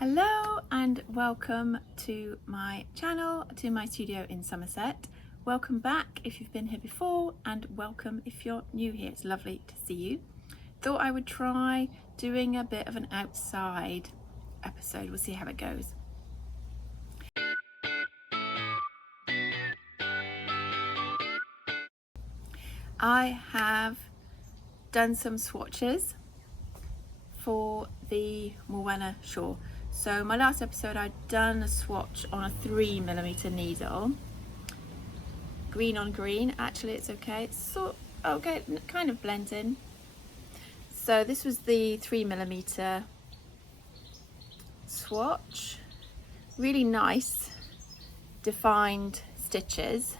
Hello and welcome to my channel, to my studio in Somerset. Welcome back if you've been here before, and welcome if you're new here. It's lovely to see you. Thought I would try doing a bit of an outside episode. We'll see how it goes. I have done some swatches for the Morwenna shawl. So my last episode I'd done a swatch on a 3mm needle, green on green. Actually it's okay, it's okay, kind of blends in. So this was the 3mm swatch, really nice defined stitches,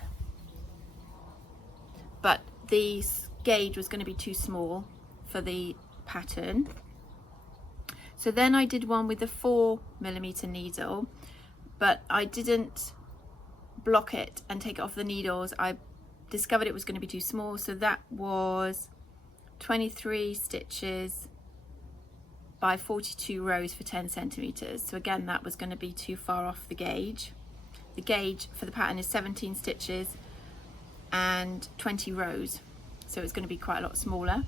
but the gauge was going to be too small for the pattern. So then I did one with a 4mm needle, but I didn't block it and take it off the needles. I discovered it was going to be too small, so that was 23 stitches by 42 rows for 10 centimeters. So again, that was going to be too far off the gauge. The gauge for the pattern is 17 stitches and 20 rows, so it's going to be quite a lot smaller.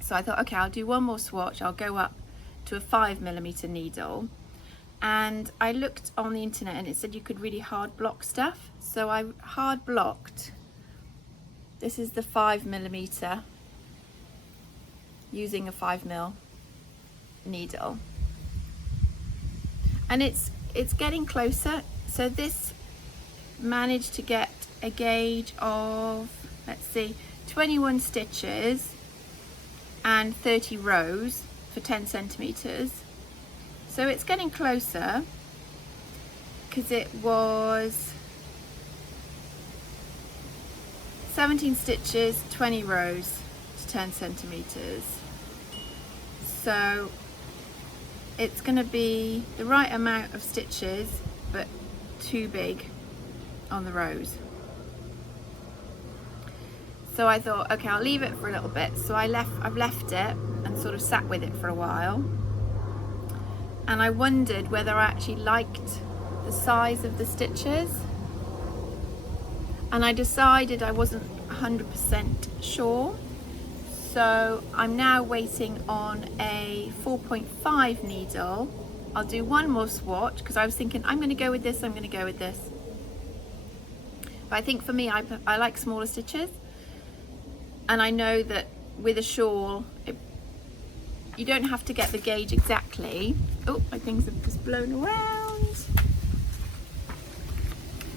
So I thought, okay, I'll do one more swatch. I'll go up to a 5mm needle, and I looked on the internet and it said you could really hard block stuff. So I hard blocked. This is the 5mm using a 5mm needle, and it's getting closer. So this managed to get a gauge of, let's see, 21 stitches and 30 rows for 10 centimeters. So it's getting closer, because it was 17 stitches, 20 rows to 10 centimeters. So it's going to be the right amount of stitches, but too big on the rows. So I thought, okay, I'll leave it for a little bit. So I've left it and sort of sat with it for a while. And I wondered whether I actually liked the size of the stitches. And I decided I wasn't 100% sure. So I'm now waiting on a 4.5 needle. I'll do one more swatch, because I was thinking, I'm going to go with this, I'm going to go with this. But I think for me, I like smaller stitches. And I know that with a shawl, you don't have to get the gauge exactly. Oh, my things have just blown around.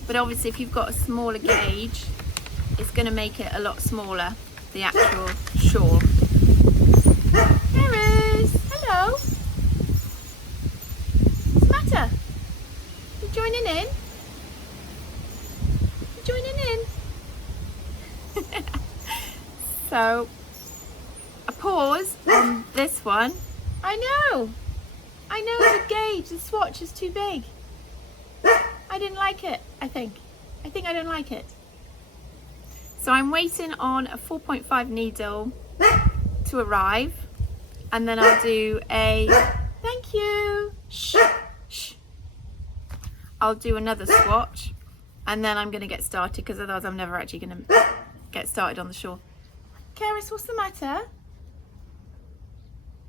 But obviously if you've got a smaller gauge, it's going to make it a lot smaller, the actual shawl. There is. Hello. What's the matter? You joining in? You joining in? So a pause on this one. I know the gauge, the swatch is too big. I didn't like it, I think I don't like it. So I'm waiting on a 4.5 needle to arrive, and then I'll do a, thank you, shh, shh. I'll do another swatch, and then I'm going to get started, because otherwise I'm never actually going to get started on the shawl. Karis, what's the matter?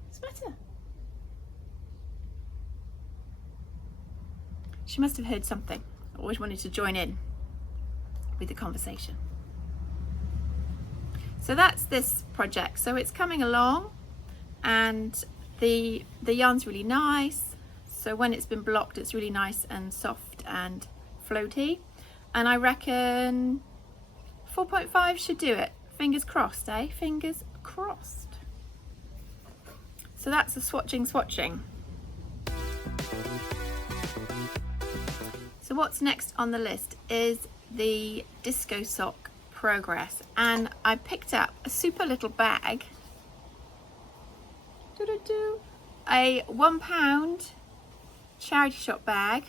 What's the matter? She must have heard something. I always wanted to join in with the conversation. So that's this project. So it's coming along, and the yarn's really nice. So when it's been blocked, it's really nice and soft and floaty. And I reckon 4.5 should do it. Fingers crossed, eh? Fingers crossed. So that's the swatching. So what's next on the list is the disco sock progress, and I picked up a super little bag, a £1 charity shop bag.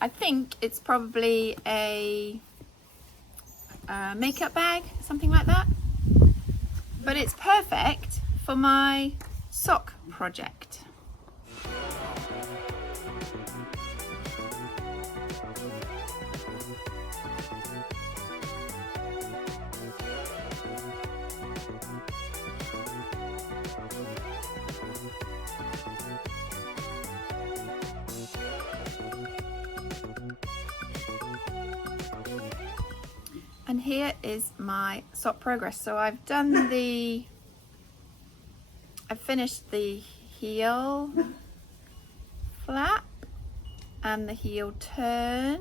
I think it's probably a makeup bag, something like that, but it's perfect for my sock project. And here is my sock progress. So I've finished the heel flap and the heel turn.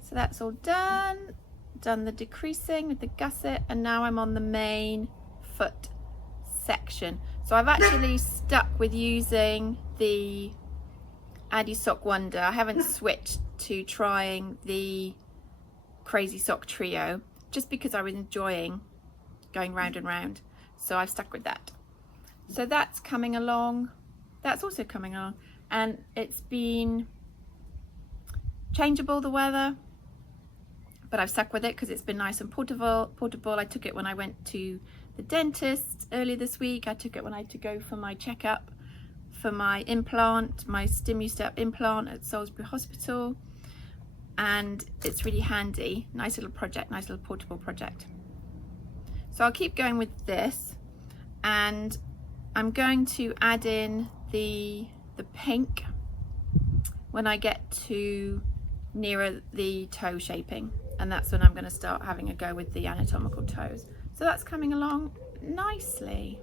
So that's all done. Done the decreasing with the gusset, and now I'm on the main foot section. So I've actually stuck with using the Addy Sock Wonder. I haven't switched to trying the Crazy Sock Trio just because I was enjoying going round and round, so I've stuck with that. So that's coming along, that's also coming along, and it's been changeable, the weather, but I've stuck with it because it's been nice and portable. I took it when I went to the dentist earlier this week. I took it when I had to go for my checkup for my implant, my StimuStep implant at Salisbury Hospital. And it's really handy. Nice little project, nice little portable project. So I'll keep going with this, and I'm going to add in the pink when I get to nearer the toe shaping, and that's when I'm going to start having a go with the anatomical toes. So that's coming along nicely.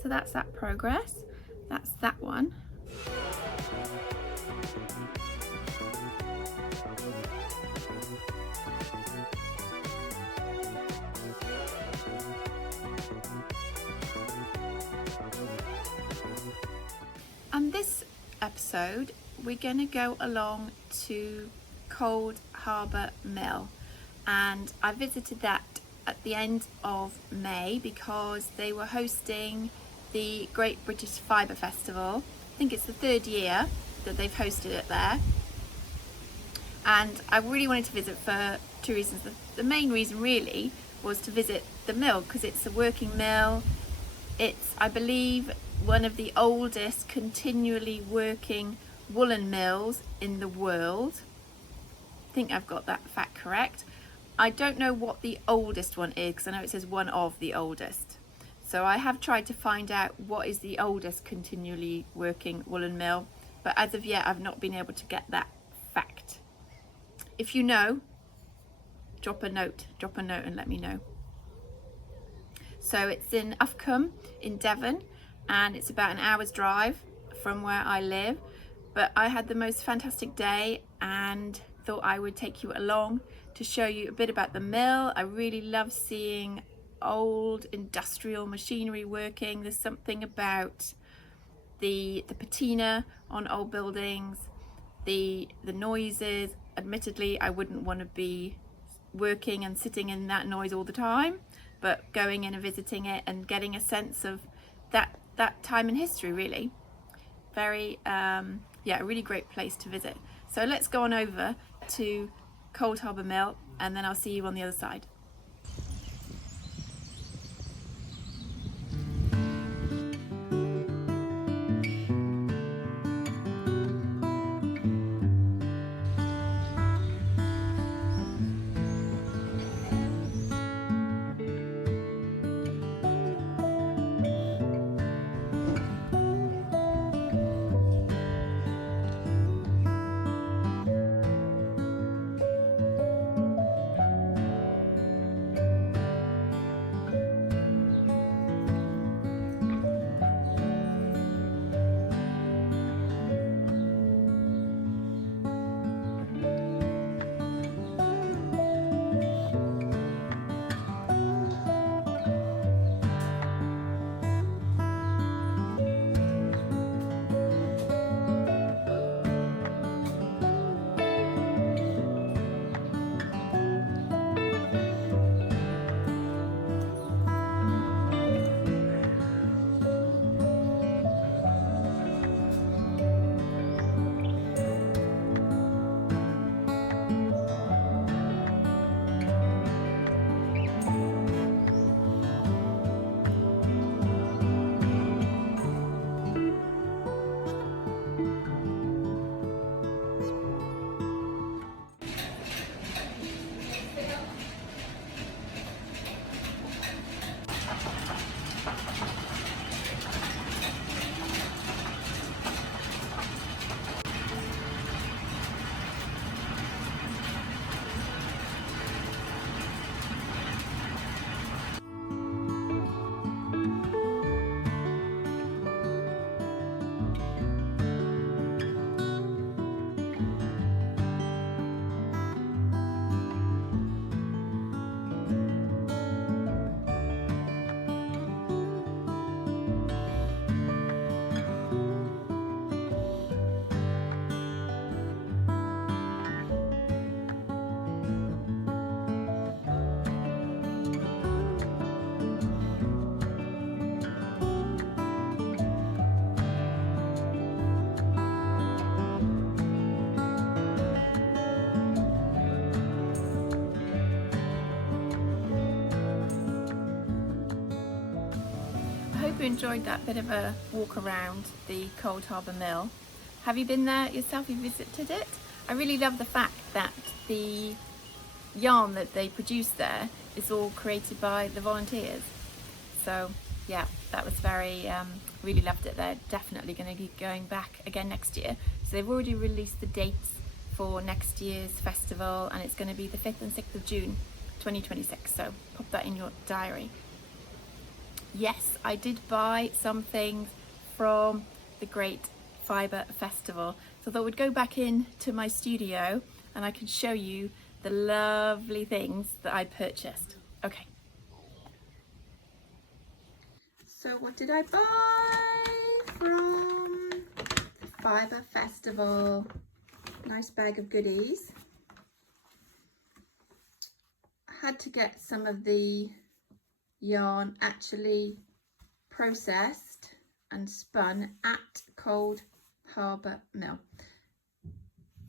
So that's that progress. That's that one. On this episode, we're going to go along to Coldharbour Mill, and I visited that at the end of May because they were hosting the Great British Fibre Festival. I think it's the 3rd year that they've hosted it there, and I really wanted to visit for 2 reasons. The main reason really was to visit the mill because it's a working mill. It's, I believe, one of the oldest continually working woolen mills in the world. I think I've got that fact correct. I don't know what the oldest one is because I know it says one of the oldest. So I have tried to find out what is the oldest continually working woolen mill, but as of yet I've not been able to get that fact. If you know, drop a note and let me know. So it's in Ufcombe in Devon, and it's about an hour's drive from where I live, but I had the most fantastic day and thought I would take you along to show you a bit about the mill. I really love seeing old industrial machinery working. There's something about the patina on old buildings, the noises. Admittedly, I wouldn't want to be working and sitting in that noise all the time, but going in and visiting it and getting a sense of that time in history, really. Very, yeah, a really great place to visit. So let's go on over to Coldharbour Mill, and then I'll see you on the other side. hope you enjoyed that bit of a walk around the Coldharbour Mill. Have you been there yourself? You visited it? I really love the fact that the yarn that they produce there is all created by the volunteers. So yeah, that was very, really loved it. They're definitely going to be going back again next year. So they've already released the dates for next year's festival, and it's going to be the 5th and 6th of June 2026. So pop that in your diary. Yes, I did buy some things from the Great Fibre Festival. So I thought we'd go back into my studio and I can show you the lovely things that I purchased. Okay. So what did I buy from the Fibre Festival? Nice bag of goodies. I had to get some of the yarn actually processed and spun at Coldharbour Mill.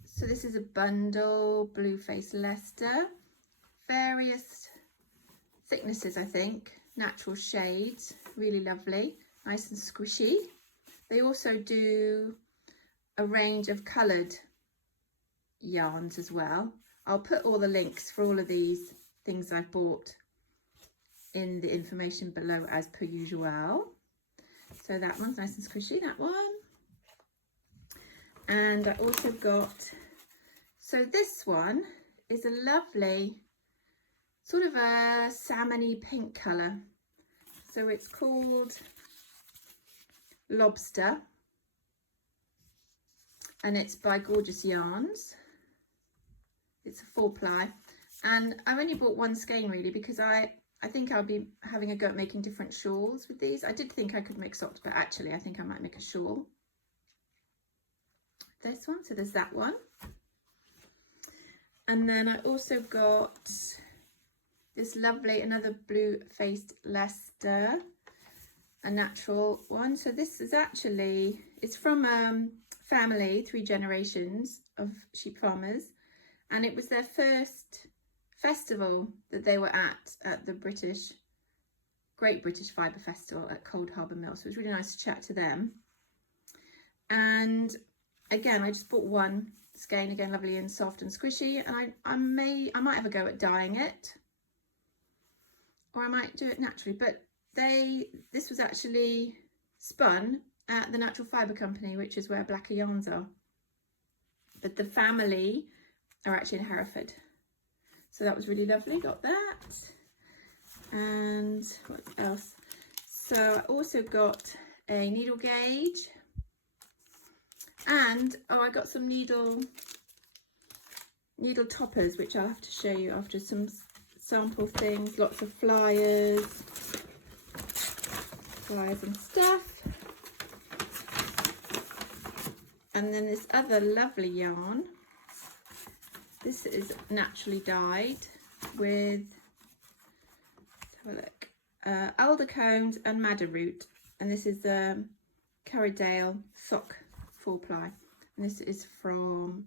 So this is a bundle, blue-faced Leicester, various thicknesses, I think, natural shades, really lovely, nice and squishy. They also do a range of coloured yarns as well. I'll put all the links for all of these things I've bought in the information below as per usual. So that one's nice and squishy, that one. And I also got, so this one is a lovely sort of a salmony pink colour. So it's called Lobster and it's by Gorgeous Yarns. It's a 4-ply, and I only bought one skein really because I think I'll be having a go at making different shawls with these. I did think I could make socks, but actually I think I might make a shawl. This one, so there's that one. And then I also got this lovely, another blue-faced Leicester, a natural one. So this is actually, it's from family, 3 generations of sheep farmers, and it was their first festival that they were at the Great British Fibre Festival at Coldharbour Mill. So it was really nice to chat to them. And again, I just bought one skein, again lovely and soft and squishy, and I might have a go at dyeing it, or I might do it naturally. But this was actually spun at the Natural Fibre Company, which is where Blacker Yarns are. But the family are actually in Hereford. So that was really lovely, got that. And what else? So I also got a needle gauge, and I got some needle toppers, which I'll have to show you after, some sample things, lots of flyers and stuff. And then this other lovely yarn. This is naturally dyed with, let's have a look, alder cones and madder root, and this is Carradale sock 4-ply, and this is from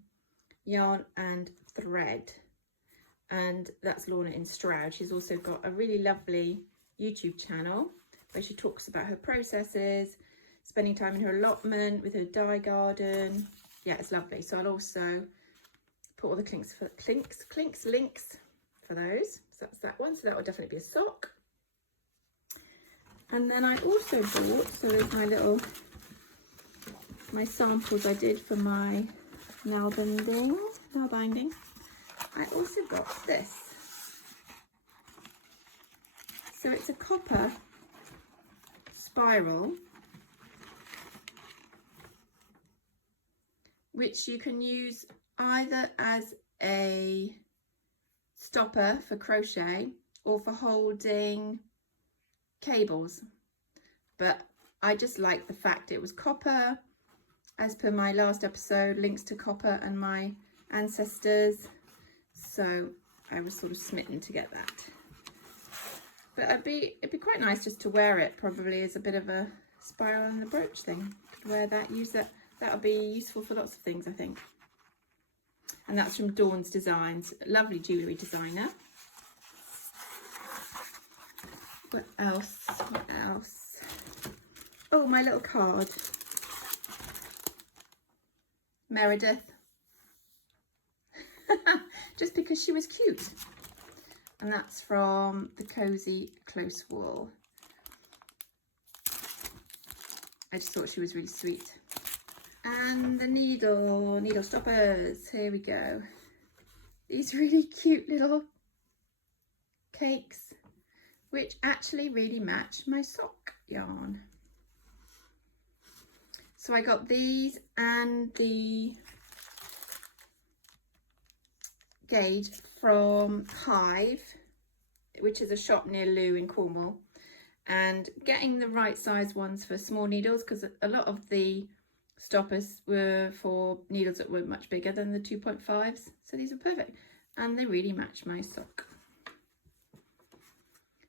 Yarn and Thread, and that's Lorna in Stroud. She's also got a really lovely YouTube channel where she talks about her processes, spending time in her allotment with her dye garden. Yeah, it's lovely. So I'll also put all the links for those. So that's that one. So that will definitely be a sock. And then I also bought, so there's my samples I did for my nail binding. I also got this. So it's a copper spiral, which you can use either as a stopper for crochet or for holding cables, but I just like the fact it was copper, as per my last episode, links to copper and my ancestors, so I was sort of smitten to get that. But it'd be quite nice just to wear it, probably as a bit of a spiral and the brooch thing. Could wear that, use that. That'll be useful for lots of things, I think. And that's from Dawn's Designs, lovely jewellery designer. What else? Oh, my little card. Meredith. Just because she was cute. And that's from the Cozy Close Wool. I just thought she was really sweet. And the needle stoppers. Here we go. These really cute little cakes, which actually really match my sock yarn. So I got these and the gauge from Hive, which is a shop near Loo in Cornwall, and getting the right size ones for small needles, because a lot of the stoppers were for needles that were much bigger than the 2.5s, so these are perfect and they really match my sock.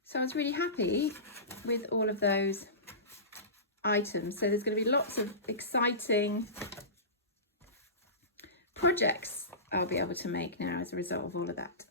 So I was really happy with all of those items. So there's going to be lots of exciting projects I'll be able to make now as a result of all of that.